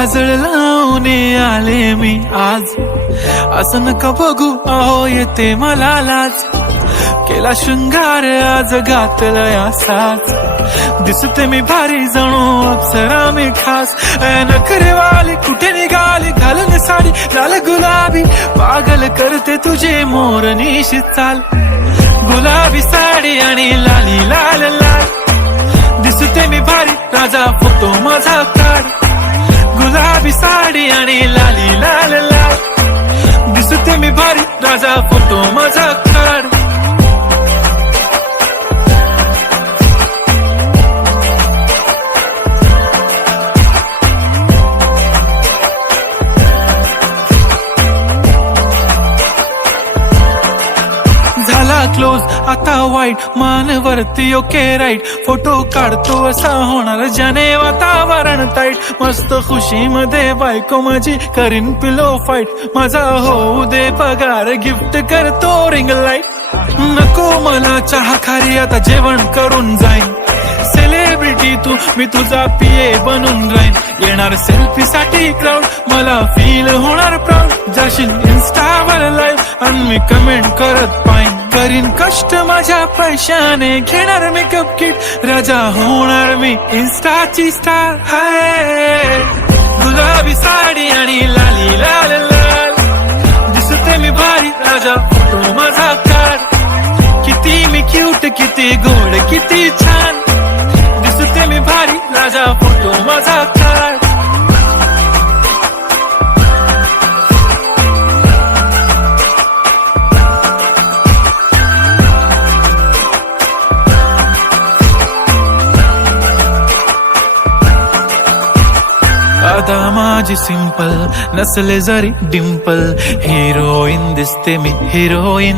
काजळ लावून आले मी आज, असं नका बघू अहो येते मला लाज. केला शृंगार आज घातलाय असाच, दिसते मी भारी जणू अप्सरा मी खास. नखरेवाली कुठे निघाली घालून साडी लाल गुलाबी, पागल करते तुझे मोरनीशी चाल. गुलाबी साडी आणि लाली लाल लाल, दिसते मी भारी राजा फोटो माझा काढ. गुलाबी साडी आणि लाली लाल लाल, दिसते मी भारी राजा फोटो माझा काढ. झाला क्लोज आता वाईट, मान वरती ओके राईट. फोटो काढतो असा होणार ज्याने वातावरण ताईट. मस्त खुशी मध्ये बायको माझी करीन पिलो फाईट. माझा होऊ दे पगार गिफ्ट करतो रिंग लाईट. नको मला चहा खारी आता जेवण करून जाईन. सेलिब्रिटी तू मी तुझा पिये बनून राहीन. येणार सेल्फी साठी क्राऊड मला फील होणार प्राऊड. जाशील इन्स्टावर लाईव्ह आणि मी कमेंट करत पाईन. करीन कष्ट माझ्या पैशाने घेणार मेकअप किट. राजा होणार मी इन्स्टाची स्टार. हाय गुलाबी साडी आणि लाली लाल लाल, दिसते मी भारी राजा फोटो माझा काढ. किती मी क्यूट किती गोड किती छान, दिसते मी भारी राजा फोटो माझा काढ. आता माझी सिंपल नसले जरी डिंपल, हिरोईन दिसते मी हिरोईन.